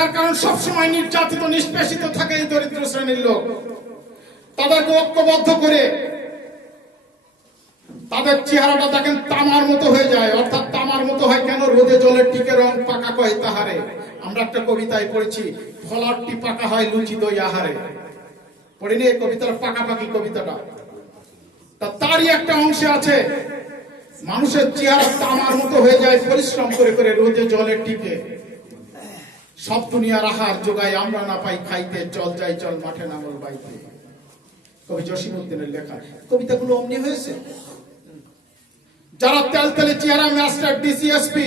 তার কারণ সবসময় নির্যাতিত নিষ্পেষিত থাকে এই দরিদ্র শ্রেণীর লোক। তাদেরকে ঐক্যবদ্ধ করে তাদের চেহারাটা দেখেন তামার মতো হয়ে যায়। অর্থাৎ তামার মতো হয় কেন? রোদে জলে টিকে রং পাকা কয় তাহারে। আমরা একটা কবিতায় পড়েছি, ফলারটি পাকা হয় লুচি দই আহারে। পড়িনি এই কবিতার পাকাপাকি কবিতাটা? তারই একটা অংশে আছে, মানুষের চেহারা তামার মতো হয়ে যায় পরিশ্রম করে করে রোদে জলে টিকে। সব দুনিয়ার আহার যোগাই আমরা না পাই খাইতে, চল যাই চল মাঠে নাঙল বাইতে। কবি জসিমউদ্দিনের লেখা কবিতাগুলো অমনি হয়েছে। যারা তেলতেলে চেহারা ম্যাজিস্ট্রেট, ডিসিএসপি,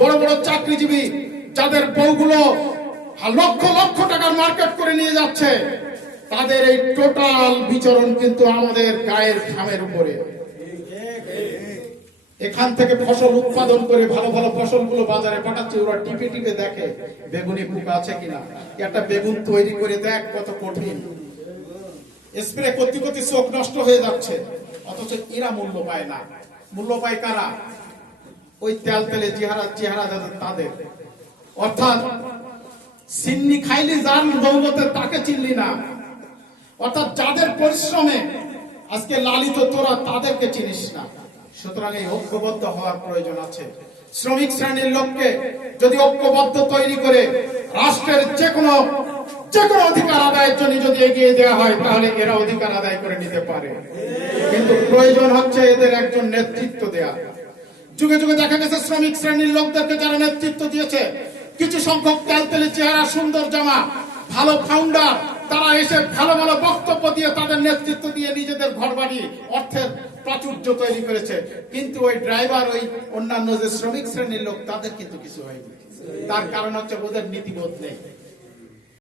বড় বড় চাকরিজীবী, যাদের বউগুলো লক্ষ লক্ষ টাকার মার্কেট করে নিয়ে যাচ্ছে, তাদের এই টোটাল বিচরণ কিন্তু আমাদের গায়ের ঘামের উপরে। এখান থেকে ফসল উৎপাদন করে ভালো ভালো ফসলগুলো বাজারে পাঠাচ্ছে, ওরা টিপে টিপে দেখে বেগুনে পোকা আছে কিনা। একটা বেগুন তৈরি করে দেখ কত কঠিন, স্প্রে করতে করতে চোখ নষ্ট হয়ে যাচ্ছে, অথচ এরা মূল্য পায় না। মূল্য পায় কারা? ওই তেল তেলে চেহারা যাদের তাদের। অর্থাৎ সিন্নি খাইলি যার দৌলতে তাকে চিনলি না। অর্থাৎ যাদের পরিশ্রমে আজকে লালিত তোরা তাদেরকে চিনিস না। সুতরাং এই ঐক্যবদ্ধ হওয়ার প্রয়োজন আছে। শ্রমিক শ্রেণীর লোককে যদি ঐক্যবদ্ধ তৈরি করে রাষ্ট্রের যে কোনো অধিকার আদায়ের জন্য যদি এগিয়ে দেওয়া হয়, তাহলে এরা অধিকার আদায় করে নিতে পারে। কিন্তু প্রয়োজন হচ্ছে এদের একজন নেতৃত্ব দেয়া। যুগে যুগে দেখা গেছে শ্রমিক শ্রেণীর লোকদেরকে যারা নেতৃত্ব দিয়েছে, কিছু সংখ্যক তেলতেলে চেহারা, সুন্দর জামা, ভালো ফাউন্ডার, তারা এসে ভালো ভালো বক্তব্য দিয়ে তাদের নেতৃত্ব দিয়ে নিজেদের ঘর বাড়ি অর্থের প্রাচুর্য তৈরি করেছে। কিন্তু ওই ড্রাইভার, ওই অন্যান্য যে শ্রমিক শ্রেণীর লোক, তাদের কিন্তু কিছু হয়নি। তার কারণ হচ্ছে ওদের নীতিবোধ নেই।